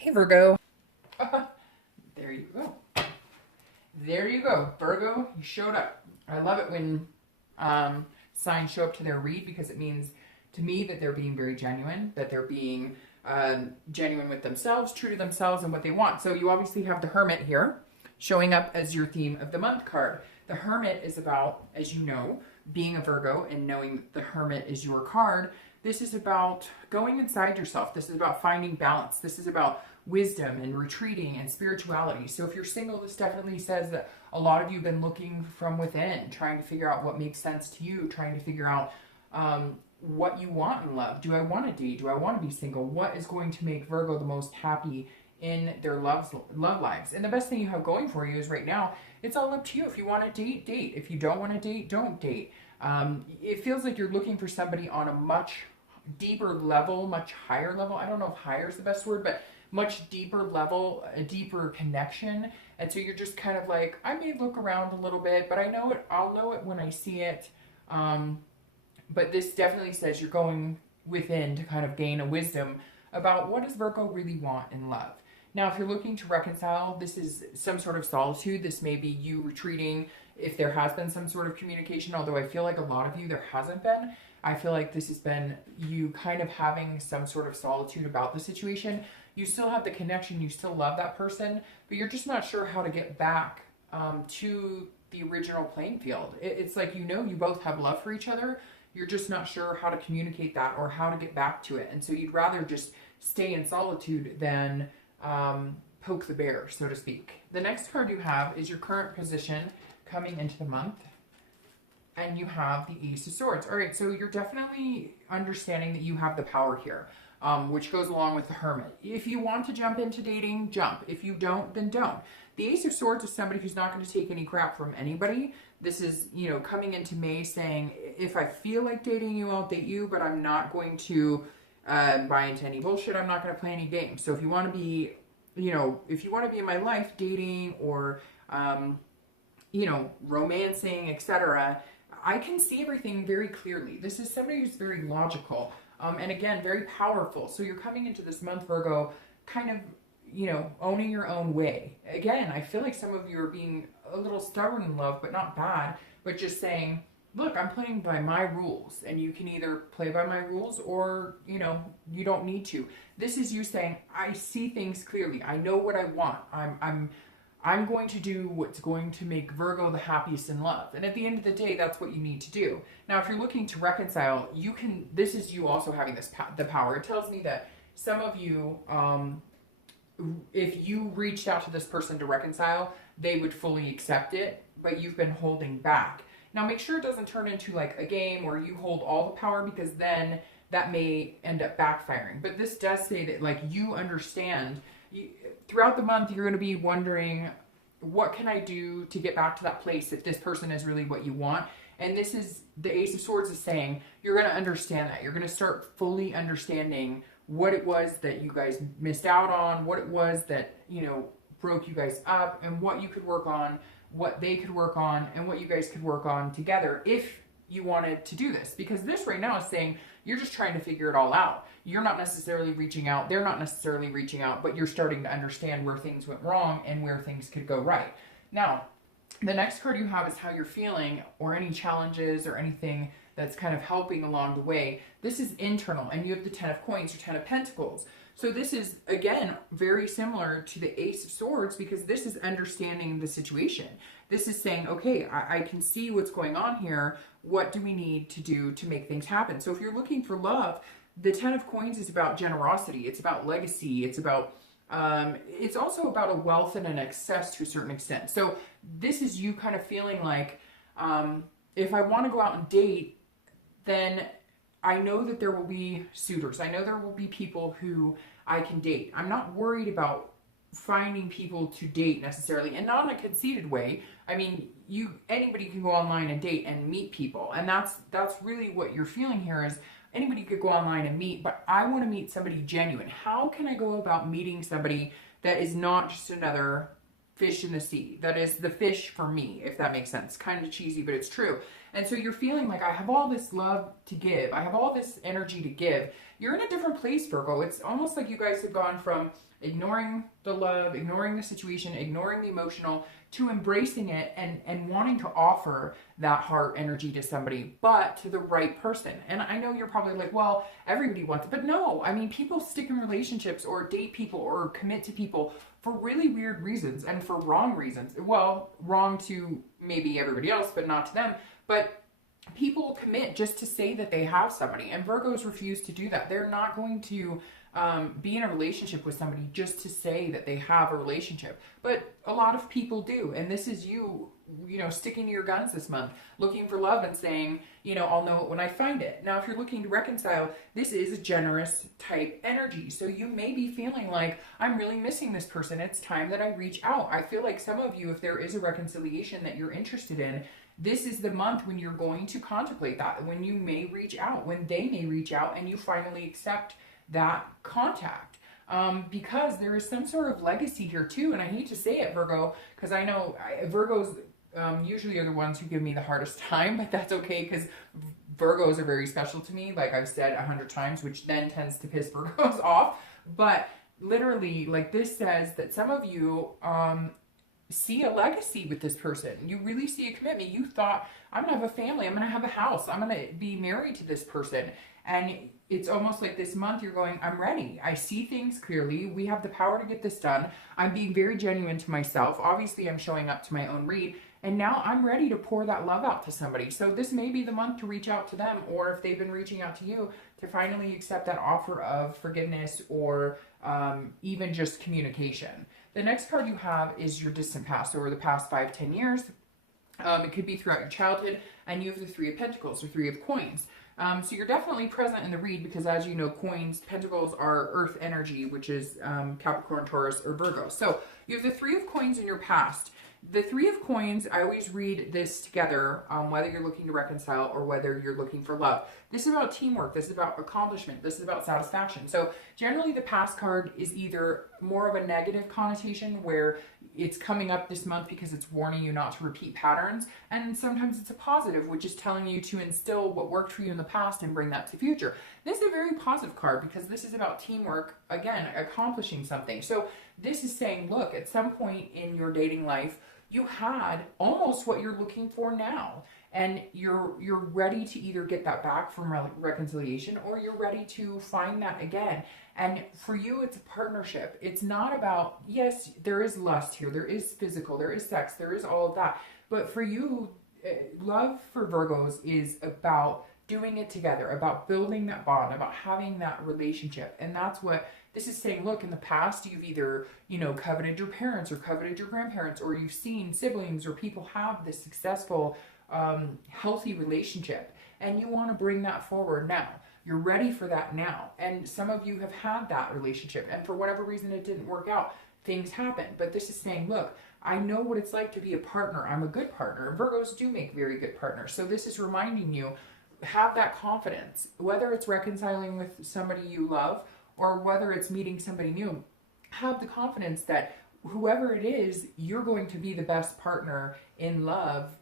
Hey Virgo. There you go. There you go. Virgo, you showed up. I love it when signs show up to their read because it means to me that they're being very genuine, that they're being genuine with themselves, true to themselves and what they want. So you obviously have the Hermit here showing up as your theme of the month card. The Hermit is about, as you know, being a Virgo and knowing the Hermit is your card. This is about going inside yourself. This is about finding balance. This is about wisdom and retreating and spirituality. So if you're single, this definitely says that a lot of you have been looking from within, trying to figure out what makes sense to you, trying to figure out what you want in love. Do I want to date? Do I want to be single? What is going to make Virgo the most happy in their love lives? And the best thing you have going for you is right now, it's all up to you. If you want to date, date. If you don't want to date, don't date. It feels like you're looking for somebody on a much deeper level, much higher level. I don't know if higher is the best word, but much deeper level, a deeper connection. And so you're just kind of like, I may look around a little bit, but I know it, I'll know it when I see it. But this definitely says you're going within to kind of gain a wisdom about what does Virgo really want in love. Now, if you're looking to reconcile, this is some sort of solitude. This may be you retreating if there has been some sort of communication, although I feel like a lot of you, there hasn't been. I feel like this has been you kind of having some sort of solitude about the situation. You still have the connection, you still love that person, but you're just not sure how to get back to the original playing field. It's like, you know, you both have love for each other. You're just not sure how to communicate that or how to get back to it. And so you'd rather just stay in solitude than poke the bear, so to speak. The next card you have is your current position coming into the month. And you have the Ace of Swords. All right, so you're definitely understanding that you have the power here, which goes along with the Hermit. If you want to jump into dating, jump. If you don't, then don't. The Ace of Swords is somebody who's not going to take any crap from anybody. This is, you know, coming into May saying, if I feel like dating you, I'll date you, but I'm not going to buy into any bullshit. I'm not going to play any games. So if you want to be, you know, if you want to be in my life dating or, you know, romancing, etc., I can see everything very clearly. This is somebody who's very logical and again, very powerful. So you're coming into this month, Virgo, kind of, you know, owning your own way. Again, I feel like some of you are being a little stubborn in love, but not bad, but just saying, look, I'm playing by my rules and you can either play by my rules or, you know, you don't need to. This is you saying, I see things clearly. I know what I want. I'm going to do what's going to make Virgo the happiest in love. And at the end of the day, that's what you need to do. Now, if you're looking to reconcile, you can, this is you also having this the power. It tells me that some of you, if you reached out to this person to reconcile, they would fully accept it, but you've been holding back. Now, make sure it doesn't turn into like a game where you hold all the power, because then that may end up backfiring. But this does say that, like, you understand. Throughout the month, you're going to be wondering, what can I do to get back to that place if this person is really what you want? And this is, the Ace of Swords is saying, you're going to understand that. You're going to start fully understanding what it was that you guys missed out on, what it was that, you know, broke you guys up, and what you could work on, what they could work on, and what you guys could work on together if you wanted to do this. Because this right now is saying you're just trying to figure it all out. You're not necessarily reaching out. They're not necessarily reaching out, but you're starting to understand where things went wrong and where things could go right. Now, the next card you have is how you're feeling, or any challenges or anything that's kind of helping along the way. This is internal, and you have the 10 of Coins or 10 of Pentacles. So this is, again, very similar to the Ace of Swords, because this is understanding the situation. This is saying, okay, I can see what's going on here. What do we need to do to make things happen? So if you're looking for love, the 10 of Coins is about generosity. It's about legacy. It's about, it's also about a wealth and an excess to a certain extent. So this is you kind of feeling like, if I want to go out and date, then I know that there will be suitors. I know there will be people who I can date. I'm not worried about finding people to date necessarily, and not in a conceited way. I mean, anybody can go online and date and meet people, and that's really what you're feeling here is anybody could go online and meet, but I want to meet somebody genuine. How can I go about meeting somebody that is not just another fish in the sea? That is the fish for me, if that makes sense. Kind of cheesy, but it's true. And so you're feeling like, I have all this love to give. I have all this energy to give. You're in a different place, Virgo. It's almost like you guys have gone from ignoring the love, ignoring the situation, ignoring the emotional, to embracing it and wanting to offer that heart energy to somebody, but to the right person. And I know you're probably like, well, everybody wants it. But no, I mean, people stick in relationships or date people or commit to people for really weird reasons and for wrong reasons. Well, wrong to maybe everybody else, but not to them. But people commit just to say that they have somebody, and Virgos refuse to do that. They're not going to be in a relationship with somebody just to say that they have a relationship. But a lot of people do, and this is you know, sticking to your guns this month, looking for love and saying, you know, I'll know it when I find it. Now, if you're looking to reconcile, this is a generous type energy. So you may be feeling like, I'm really missing this person. It's time that I reach out. I feel like some of you, if there is a reconciliation that you're interested in, this is the month when you're going to contemplate that, when you may reach out, when they may reach out, and you finally accept that contact. Because there is some sort of legacy here too. And I hate to say it, Virgo, because I know Virgos usually are the ones who give me the hardest time, but that's okay, because Virgos are very special to me, like I've said 100 times, which then tends to piss Virgos off. But literally, like, this says that some of you see a legacy with this person. You really see a commitment. You thought, I'm gonna have a family, I'm gonna have a house, I'm gonna be married to this person. And it's almost like this month you're going, I'm ready. I see things clearly. We have the power to get this done. I'm being very genuine to myself. Obviously, I'm showing up to my own read. And now I'm ready to pour that love out to somebody. So this may be the month to reach out to them, or if they've been reaching out to you, to finally accept that offer of forgiveness or even just communication. The next card you have is your distant past, or the past 5-10 years. It could be throughout your childhood, and you have the Three of Pentacles or Three of Coins. So you're definitely present in the read because, as you know, coins, pentacles are earth energy, which is Capricorn, Taurus, or Virgo. So you have the Three of Coins in your past. The Three of Coins, I always read this together, whether you're looking to reconcile or whether you're looking for love. This is about teamwork. This is about accomplishment. This is about satisfaction. So generally the past card is either more of a negative connotation where it's coming up this month because it's warning you not to repeat patterns. And sometimes it's a positive, which is telling you to instill what worked for you in the past and bring that to the future. This is a very positive card because this is about teamwork, again, accomplishing something. So this is saying, look, at some point in your dating life, you had almost what you're looking for now. And you're ready to either get that back from reconciliation, or you're ready to find that again. And for you, it's a partnership. It's not about, yes, there is lust here, there is physical, there is sex, there is all of that. But for you, love for Virgos is about doing it together, about building that bond, about having that relationship. And that's what this is saying. Look, in the past, you've either, you know, coveted your parents or coveted your grandparents, or you've seen siblings or people have this successful, healthy relationship, and you want to bring that forward now. You're ready for that now. And some of you have had that relationship, and for whatever reason it didn't work out. Things happen. But this is saying, look, I know what it's like to be a partner. I'm a good partner. Virgos do make very good partners. So this is reminding you, have that confidence, whether it's reconciling with somebody you love or whether it's meeting somebody new. Have the confidence that whoever it is, you're going to be the best partner in love,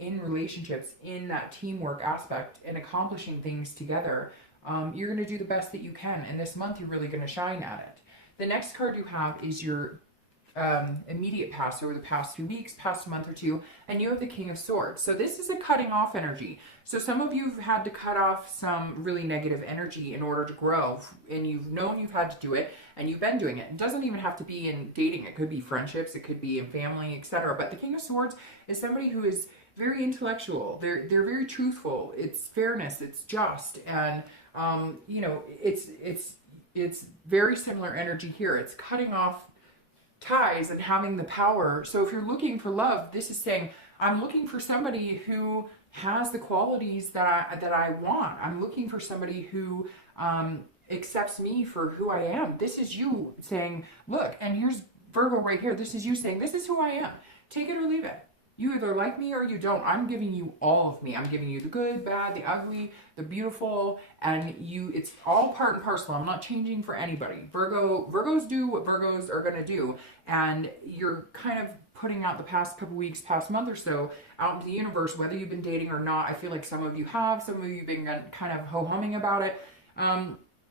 in relationships, in that teamwork aspect, and accomplishing things together. You're going to do the best that you can, and this month you're really going to shine at it. The next card you have is your immediate past, over the past few weeks, past month or two, and you have the King of Swords. So this is a cutting off energy. So some of you have had to cut off some really negative energy in order to grow, and you've known you've had to do it, and you've been doing it. It doesn't even have to be in dating. It could be friendships, it could be in family, etc. But the King of Swords is somebody who is very intellectual. They're very truthful. It's fairness. It's just, and you know, it's very similar energy here. It's cutting off ties and having the power. So if you're looking for love, this is saying, I'm looking for somebody who has the qualities that I want. I'm looking for somebody who accepts me for who I am. This is you saying, look, and here's Virgo right here. This is you saying, this is who I am. Take it or leave it. You either like me or you don't. I'm giving you all of me. I'm giving you the good, bad, the ugly, the beautiful, and it's all part and parcel. I'm not changing for anybody. Virgos do what Virgos are going to do, and you're kind of putting out the past couple weeks, past month or so out into the universe, whether you've been dating or not. I feel like some of you have, some of you have been kind of ho-humming about it.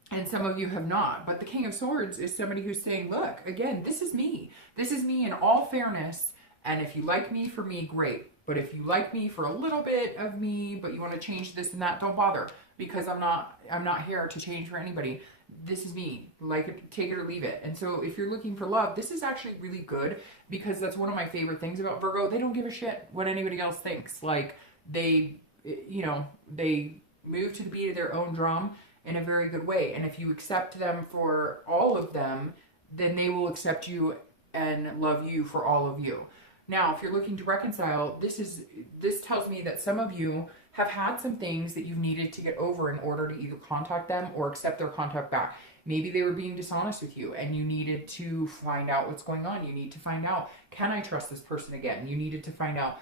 And some of you have not. But the King of Swords is somebody who's saying, look, again, this is me. This is me in all fairness. And if you like me for me, great. But if you like me for a little bit of me, but you want to change this and that, don't bother. Because I'm not here to change for anybody. This is me. Like it, take it or leave it. And so if you're looking for love, this is actually really good, because that's one of my favorite things about Virgo. They don't give a shit what anybody else thinks. Like they move to the beat of their own drum in a very good way. And if you accept them for all of them, then they will accept you and love you for all of you. Now, if you're looking to reconcile, this tells me that some of you have had some things that you've needed to get over in order to either contact them or accept their contact back. Maybe they were being dishonest with you and you needed to find out what's going on. You need to find out, can I trust this person again? You needed to find out,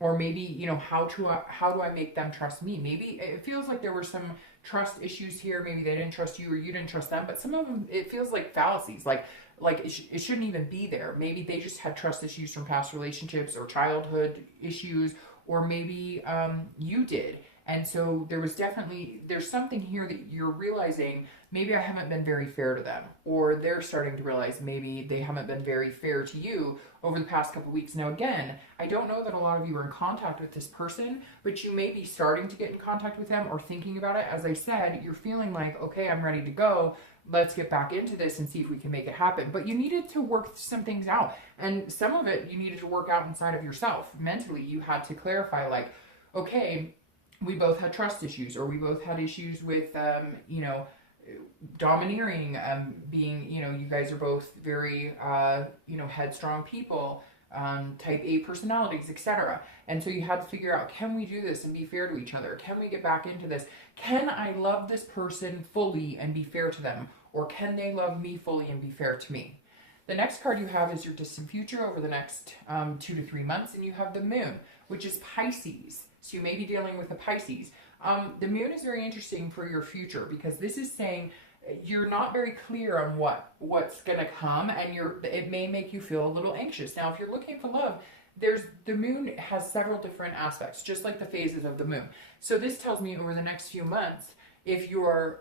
or maybe, you know, how do I make them trust me? Maybe it feels like there were some trust issues here. Maybe they didn't trust you or you didn't trust them, but some of them, it feels like fallacies, like it shouldn't even be there. Maybe they just had trust issues from past relationships or childhood issues, or maybe you did. And so there's something here that you're realizing, maybe I haven't been very fair to them, or they're starting to realize maybe they haven't been very fair to you over the past couple of weeks. Now, again, I don't know that a lot of you are in contact with this person, but you may be starting to get in contact with them or thinking about it. As I said, you're feeling like, okay, I'm ready to go. Let's get back into this and see if we can make it happen. But you needed to work some things out. And some of it you needed to work out inside of yourself. Mentally, you had to clarify, like, okay, we both had trust issues, or we both had issues with, domineering, being, you guys are both very, headstrong people, type A personalities, etc. And so you had to figure out, can we do this and be fair to each other? Can we get back into this? Can I love this person fully and be fair to them? Or can they love me fully and be fair to me? The next card you have is your distant future over the next 2 to 3 months, and you have the Moon, which is Pisces. So you may be dealing with a Pisces. The Moon is very interesting for your future, because this is saying you're not very clear on what's going to come, and it may make you feel a little anxious. Now, if you're looking for love, the Moon has several different aspects, just like the phases of the Moon. So this tells me over the next few months, if you're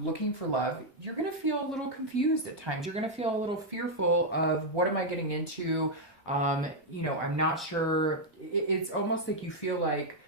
looking for love, you're going to feel a little confused at times. You're going to feel a little fearful of, what am I getting into? I'm not sure. It's almost like you feel like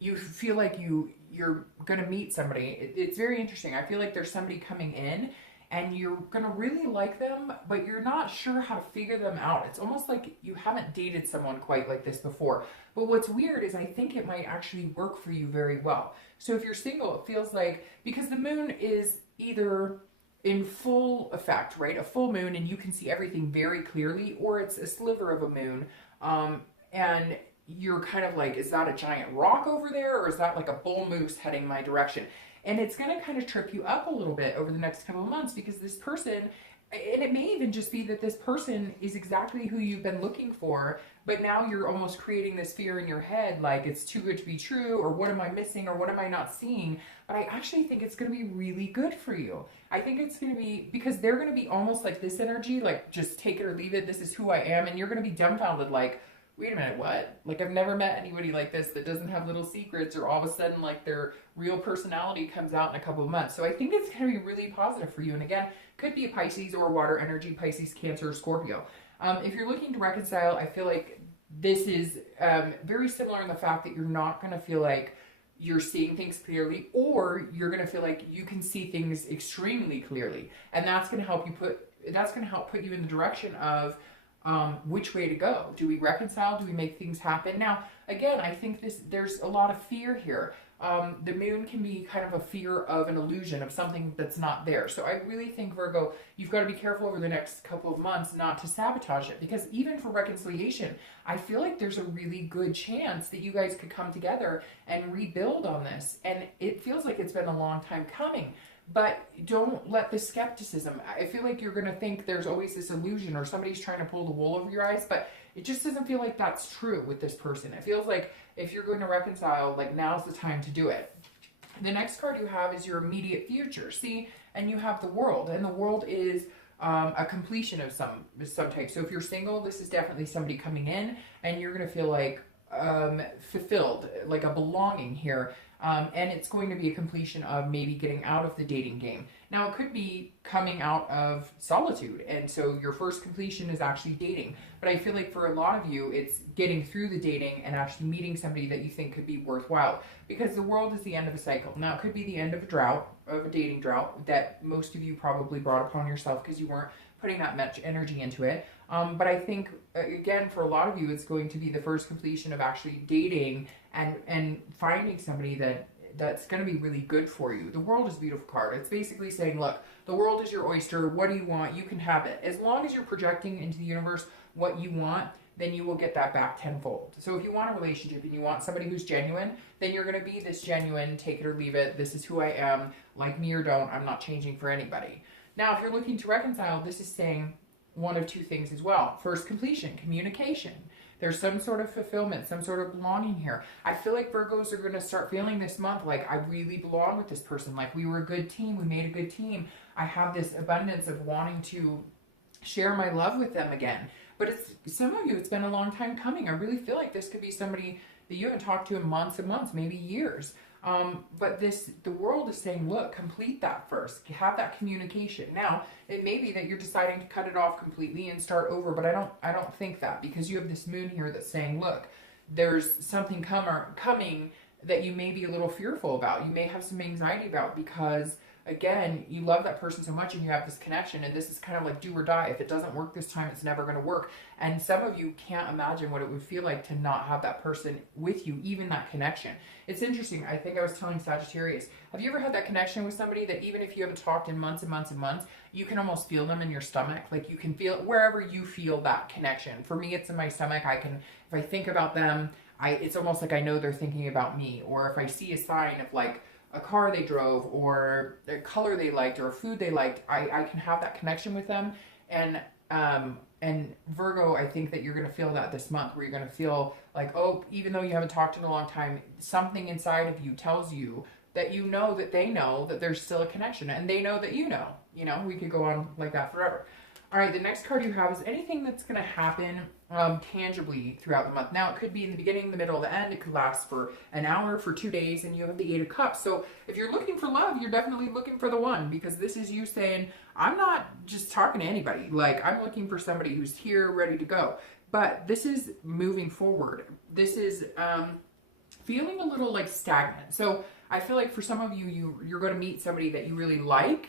you're going to meet somebody. It's very interesting. I feel like there's somebody coming in and you're going to really like them, but you're not sure how to figure them out. It's almost like you haven't dated someone quite like this before. But what's weird is I think it might actually work for you very well. So if you're single, it feels like, because the Moon is either in full effect, right? A full moon, and you can see everything very clearly, or it's a sliver of a moon. And you're kind of like, is that a giant rock over there? Or is that like a bull moose heading my direction? And it's going to kind of trip you up a little bit over the next couple of months, because this person, and it may even just be that this person is exactly who you've been looking for, but now you're almost creating this fear in your head, like it's too good to be true, or what am I missing, or what am I not seeing? But I actually think it's going to be really good for you. I think it's going to be, because they're going to be almost like this energy, like just take it or leave it, this is who I am, and you're going to be dumbfounded, like, wait a minute, what? Like, I've never met anybody like this that doesn't have little secrets, or all of a sudden, like, their real personality comes out in a couple of months. So I think it's going to be really positive for you. And again, could be a Pisces or a water energy, Pisces, Cancer, Scorpio. If you're looking to reconcile, I feel like this is very similar in the fact that you're not going to feel like you're seeing things clearly, or you're going to feel like you can see things extremely clearly. And that's going to help you put you in the direction of which way to go. Do we reconcile? Do we make things happen? Now, again, I think there's a lot of fear here. The Moon can be kind of a fear of an illusion of something that's not there. So I really think, Virgo, you've got to be careful over the next couple of months not to sabotage it, because even for reconciliation, I feel like there's a really good chance that you guys could come together and rebuild on this. And it feels like it's been a long time coming. but don't let the skepticism, I feel like you're going to think there's always this illusion or somebody's trying to pull the wool over your eyes, but it just doesn't feel like that's true with this person. It feels like if you're going to reconcile, like now's the time to do it. The next card you have is your immediate future. See, and you have the world, and the world is a completion of some type. So if you're single, this is definitely somebody coming in, and you're going to feel like fulfilled, like a belonging here. And it's going to be a completion of maybe getting out of the dating game. Now, it could be coming out of solitude, and so your first completion is actually dating. But I feel like for a lot of you, it's getting through the dating and actually meeting somebody that you think could be worthwhile, because the world is the end of a cycle. Now, it could be the end of a drought, of a dating drought, that most of you probably brought upon yourself because you weren't putting that much energy into it. But I think, again, for a lot of you, it's going to be the first completion of actually dating and finding somebody that's going to be really good for you. The world is a beautiful card. It's basically saying, look, the world is your oyster. What do you want? You can have it. As long as you're projecting into the universe what you want, then you will get that back tenfold. So if you want a relationship and you want somebody who's genuine, then you're going to be this genuine, take it or leave it. This is who I am. Like me or don't. I'm not changing for anybody. Now, if you're looking to reconcile, this is saying one of two things as well. First completion, communication. There's some sort of fulfillment, some sort of belonging here. I feel like Virgos are going to start feeling this month like I really belong with this person. Like we were a good team. We made a good team. I have this abundance of wanting to share my love with them again. But it's some of you, it's been a long time coming. I really feel like this could be somebody that you haven't talked to in months and months, maybe years. But the world is saying, look, complete that first. Have that communication. Now, it may be that you're deciding to cut it off completely and start over, but I don't think that, because you have this moon here that's saying, look, there's something coming that you may be a little fearful about. You may have some anxiety about, because again, you love that person so much and you have this connection, and this is kind of like do or die. If it doesn't work this time, it's never going to work. And some of you can't imagine what it would feel like to not have that person with you, even that connection. It's interesting. I think I was telling Sagittarius, have you ever had that connection with somebody that even if you haven't talked in months and months and months, you can almost feel them in your stomach? Like you can feel wherever you feel that connection. For me, it's in my stomach. If I think about them, it's almost like I know they're thinking about me. Or if I see a sign of like a car they drove, or a color they liked, or a food they liked, I can have that connection with them. And Virgo, I think that you're going to feel that this month, where you're going to feel like, oh, even though you haven't talked in a long time, something inside of you tells you that you know that they know that there's still a connection, and they know that you know. You know, we could go on like that forever. All right, the next card you have is anything that's going to happen tangibly throughout the month. Now, it could be in the beginning, the middle, the end. It could last for an hour, for 2 days, and you have the 8 of Cups. So if you're looking for love, you're definitely looking for the one, because this is you saying, I'm not just talking to anybody. Like, I'm looking for somebody who's here, ready to go. But this is moving forward. This is feeling a little like stagnant. So I feel like for some of you, you're going to meet somebody that you really like,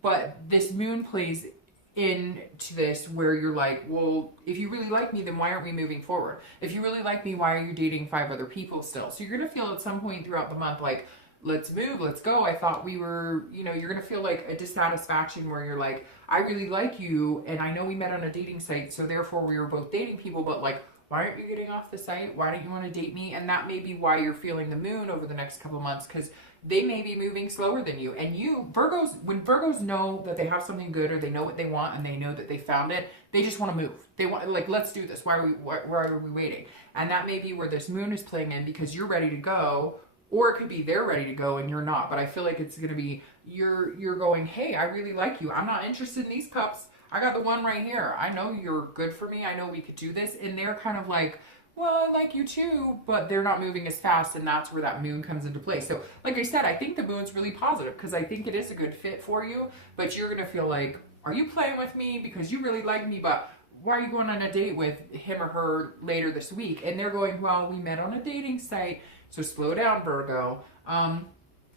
but this moon plays into this where you're like, well, if you really like me, then why aren't we moving forward? If you really like me, why are you dating 5 other people still? So you're going to feel at some point throughout the month like, let's move, let's go. I thought we were, you know, you're going to feel like a dissatisfaction where you're like, I really like you, and I know we met on a dating site, so therefore we were both dating people, but like, why aren't you getting off the site? Why don't you want to date me? And that may be why you're feeling the moon over the next couple months, because they may be moving slower than you. And you, Virgos, when Virgos know that they have something good, or they know what they want, and they know that they found it, they just want to move. They want, like, let's do this. Why are we waiting? And that may be where this moon is playing in, because you're ready to go, or it could be they're ready to go and you're not. But I feel like it's going to be, you're going, hey, I really like you. I'm not interested in these cups. I got the one right here. I know you're good for me. I know we could do this. And they're kind of like, well, I like you too, but they're not moving as fast, and that's where that moon comes into play. So, like I said, I think the moon's really positive, because I think it is a good fit for you, but you're going to feel like, are you playing with me because you really like me, but why are you going on a date with him or her later this week? And they're going, well, we met on a dating site, so slow down, Virgo.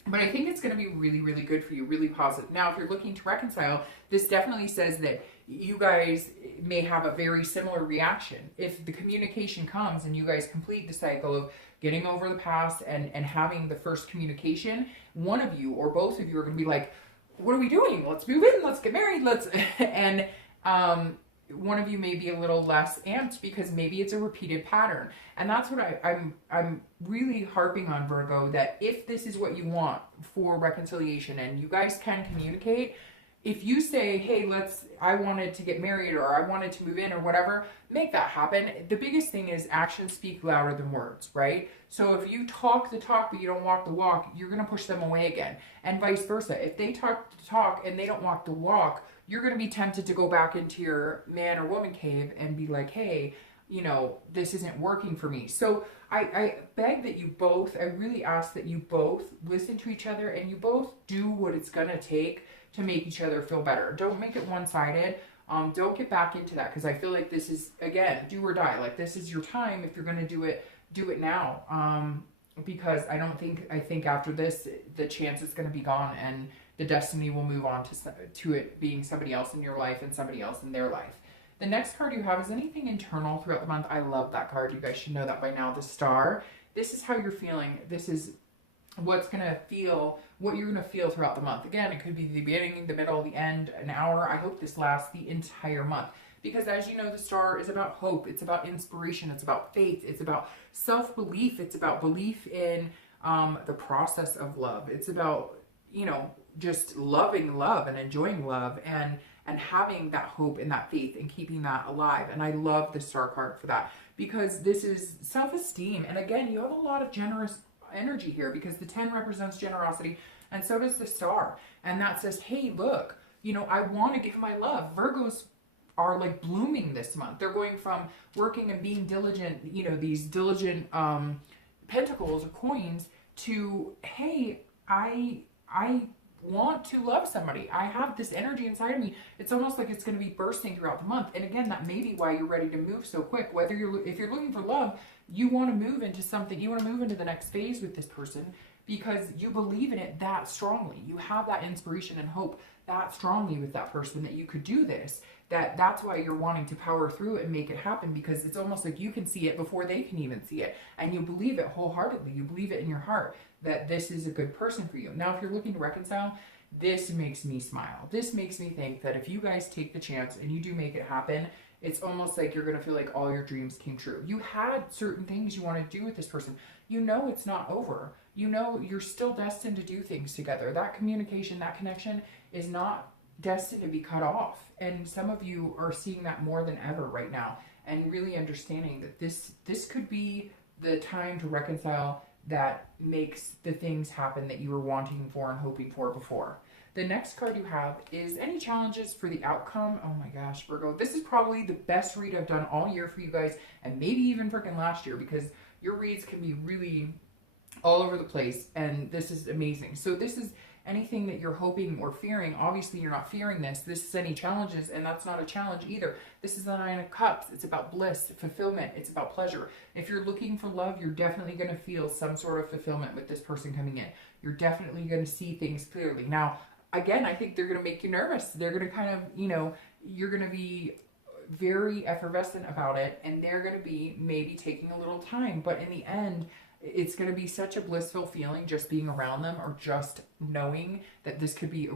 But I think it's going to be really, really good for you, really positive. Now, if you're looking to reconcile, this definitely says that you guys may have a very similar reaction. If the communication comes and you guys complete the cycle of getting over the past and having the first communication, one of you or both of you are going to be like, what are we doing? Let's move in. Let's get married. And one of you may be a little less amped because maybe it's a repeated pattern. And that's what I'm really harping on, Virgo, that if this is what you want for reconciliation and you guys can communicate, if you say, hey, I wanted to get married or I wanted to move in or whatever, make that happen. The biggest thing is actions speak louder than words, right? So if you talk the talk but you don't walk the walk, you're going to push them away again. And vice versa. If they talk the talk and they don't walk the walk, you're going to be tempted to go back into your man or woman cave and be like, hey, you know, this isn't working for me. So I beg that you both, I really ask that you both listen to each other and you both do what it's going to take to make each other feel better. Don't make it one-sided. Don't get back into that, because I feel like this is, again, do or die. Like, this is your time. If you're going to do it now. Because I think after this, the chance is going to be gone and the destiny will move on to it being somebody else in your life and somebody else in their life. The next card you have is anything internal throughout the month. I love that card. You guys should know that by now. The Star. This is how you're feeling. This is what you're going to feel throughout the month. Again, it could be the beginning, the middle, the end, an hour. I hope this lasts the entire month. Because as you know, the Star is about hope. It's about inspiration. It's about faith. It's about self-belief. It's about belief in the process of love. It's about, you know, just loving love and enjoying love and having that hope and that faith and keeping that alive. And I love the Star card for that, because this is self-esteem. And again, you have a lot of generous energy here, because the 10 represents generosity and so does the Star. And that says, hey, look, you know, I want to give my love. Virgos are like blooming this month. They're going from working and being diligent, you know, these diligent pentacles or coins, to, hey, I want to love somebody. I have this energy inside of me. It's almost like it's going to be bursting throughout the month. And again, that may be why you're ready to move so quick. If you're looking for love, you want to move into something. You want to move into the next phase with this person because you believe in it that strongly. You have that inspiration and hope that strongly with that person that you could do this. That's why you're wanting to power through it and make it happen, because it's almost like you can see it before they can even see it. And you believe it wholeheartedly. You believe it in your heart that this is a good person for you. Now, if you're looking to reconcile, this makes me smile. This makes me think that if you guys take the chance and you do make it happen, it's almost like you're going to feel like all your dreams came true. You had certain things you want to do with this person. You know it's not over. You know you're still destined to do things together. That communication, that connection is not destined to be cut off. And some of you are seeing that more than ever right now, and really understanding that this could be the time to reconcile, that makes the things happen that you were wanting for and hoping for before. The next card you have is any challenges for the outcome. Oh my gosh, Virgo, this is probably the best read I've done all year for you guys, and maybe even freaking last year, because your reads can be really all over the place, and this is amazing. So this is anything that you're hoping or fearing. Obviously, you're not fearing this. This is any challenges, and that's not a challenge either. This is the Nine of Cups. It's about bliss, fulfillment. It's about pleasure. If you're looking for love, you're definitely going to feel some sort of fulfillment with this person coming in. You're definitely going to see things clearly. Now, again, I think they're going to make you nervous. They're going to kind of, you know, you're going to be very effervescent about it, and they're going to be maybe taking a little time. But in the end, it's going to be such a blissful feeling just being around them, or just knowing that this could be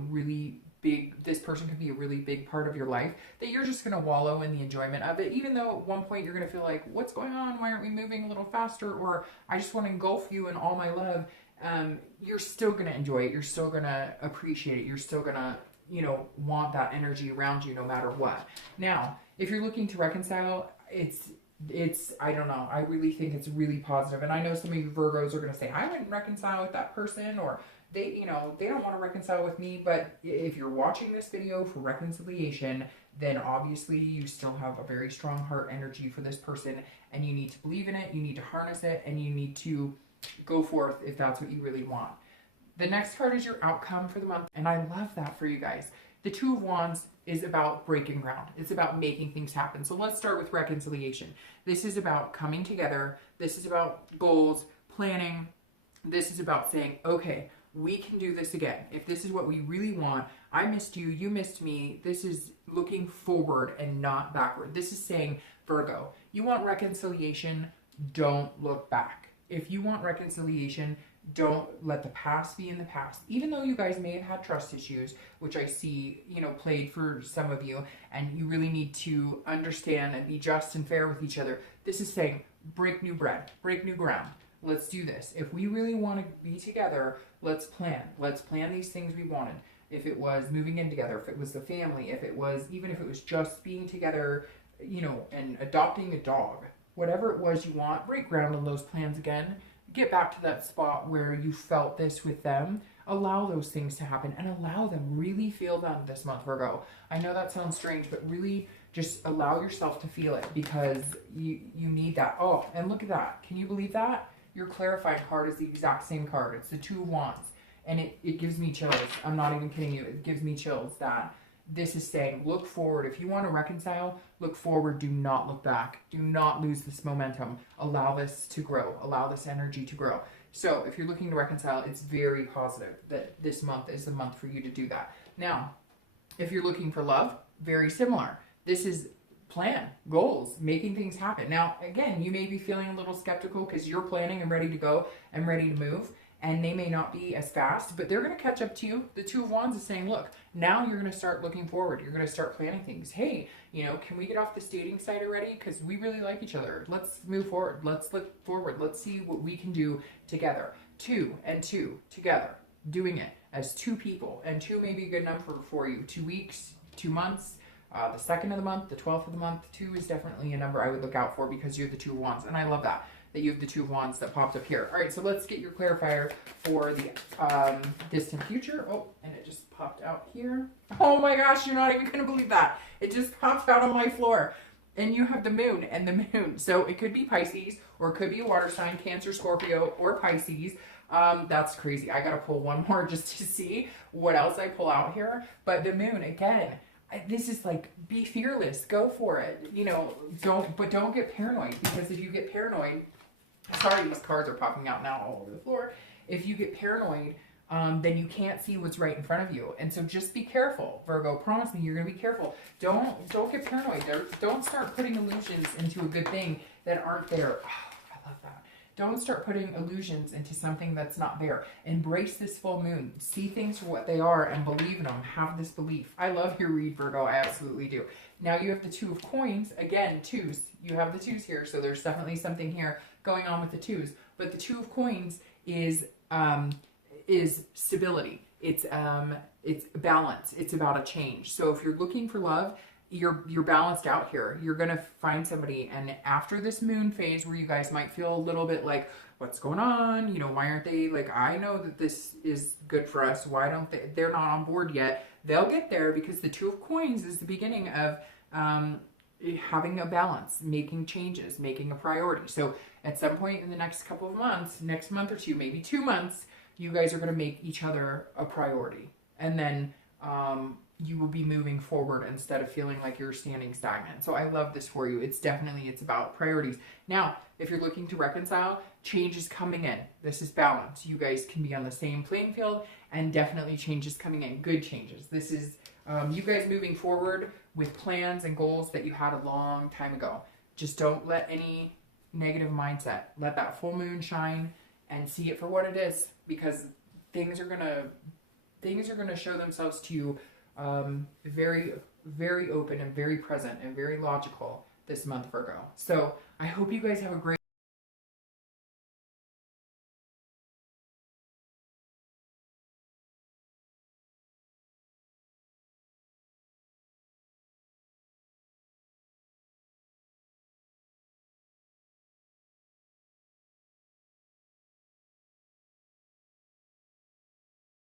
this person could be a really big part of your life, that you're just going to wallow in the enjoyment of it. Even though at one point you're going to feel like, what's going on? Why aren't we moving a little faster? Or I just want to engulf you in all my love. You're still going to enjoy it. You're still going to appreciate it. You're still going to, you know, want that energy around you no matter what. Now, if you're looking to reconcile, I don't know. I really think it's really positive. And I know some of you Virgos are going to say, I wouldn't reconcile with that person, or they don't want to reconcile with me. But if you're watching this video for reconciliation, then obviously you still have a very strong heart energy for this person, and you need to believe in it. You need to harness it, and you need to go forth if that's what you really want. The next card is your outcome for the month. And I love that for you guys. The Two of Wands is about breaking ground. It's about making things happen. So let's start with reconciliation. This is about coming together. This is about goals, planning. This is about saying, okay, we can do this again. If this is what we really want, I missed you, you missed me. This is looking forward and not backward. This is saying, Virgo, you want reconciliation, don't look back. If you want reconciliation, Don't let the past be in the past. Even though you guys may have had trust issues, which I see, you know, played for some of you, and you really need to understand and be just and fair with each other. This is saying, break new bread, break new ground. Let's do this. If we really want to be together, let's plan. Let's plan these things we wanted. If it was moving in together, if it was the family, if it was, even if it was just being together, you know, and adopting a dog, whatever it was you want, break ground on those plans again. Get back to that spot where you felt this with them. Allow those things to happen and allow them. Really feel them this month, Virgo. I know that sounds strange, but really just allow yourself to feel it, because you need that. Oh, and look at that. Can you believe that? Your clarifying card is the exact same card. It's the Two of Wands. And it gives me chills. I'm not even kidding you. It gives me chills that this is saying, look forward. If you want to reconcile, look forward. Do not look back. Do not lose this momentum. Allow this to grow. Allow this energy to grow. So if you're looking to reconcile, it's very positive that this month is the month for you to do that. Now, if you're looking for love, very similar. This is plan, goals, making things happen. Now, again, you may be feeling a little skeptical because you're planning and ready to go and ready to move. And they may not be as fast, but they're going to catch up to you. The Two of Wands is saying, look, now you're going to start looking forward. You're going to start planning things. Hey, you know, can we get off this dating site already? Because we really like each other. Let's move forward. Let's look forward. Let's see what we can do together. Two and two together. Doing it as two people. And two may be a good number for you. 2 weeks, 2 months, the 2nd of the month, the 12th of the month. 2 is definitely a number I would look out for because you're the Two of Wands. And I love that you have the Two of Wands that popped up here. All right, so let's get your clarifier for the distant future. Oh, and it just popped out here. Oh my gosh, you're not even gonna believe that. It just popped out on my floor. And you have the moon and the moon. So it could be Pisces, or it could be a water sign, Cancer, Scorpio, or Pisces. That's crazy. I gotta pull one more just to see what else I pull out here. But the moon, again, this is like, be fearless, go for it. You know, don't get paranoid, because if you get paranoid, sorry, these cards are popping out now all over the floor. If you get paranoid, then you can't see what's right in front of you. And so just be careful, Virgo. Promise me you're going to be careful. Don't get paranoid. Don't start putting illusions into a good thing that aren't there. Oh, I love that. Don't start putting illusions into something that's not there. Embrace this full moon. See things for what they are and believe in them. Have this belief. I love your read, Virgo. I absolutely do. Now you have the Two of Coins. Again, twos. You have the twos here, so there's definitely something here going on with the twos. But the Two of Coins is stability. It's balance. It's about a change. So if you're looking for love, you're balanced out here. You're gonna find somebody, and after this moon phase where you guys might feel a little bit like, what's going on? You know, why aren't they, like, I know that this is good for us. Why don't they? They're not on board yet. They'll get there, because the Two of Coins is the beginning of having a balance, making changes, making a priority. So at some point in the next couple of months, next month or two, maybe 2 months, you guys are going to make each other a priority. And then you will be moving forward instead of feeling like you're standing stagnant. So I love this for you. It's about priorities. Now, if you're looking to reconcile, change is coming in. This is balance. You guys can be on the same playing field, and definitely change is coming in. Good changes. This is you guys moving forward with plans and goals that you had a long time ago. Just don't let any negative mindset. Let that full moon shine and see it for what it is, because things are gonna show themselves to you very, very open and very present and very logical this month, Virgo. So I hope you guys have a great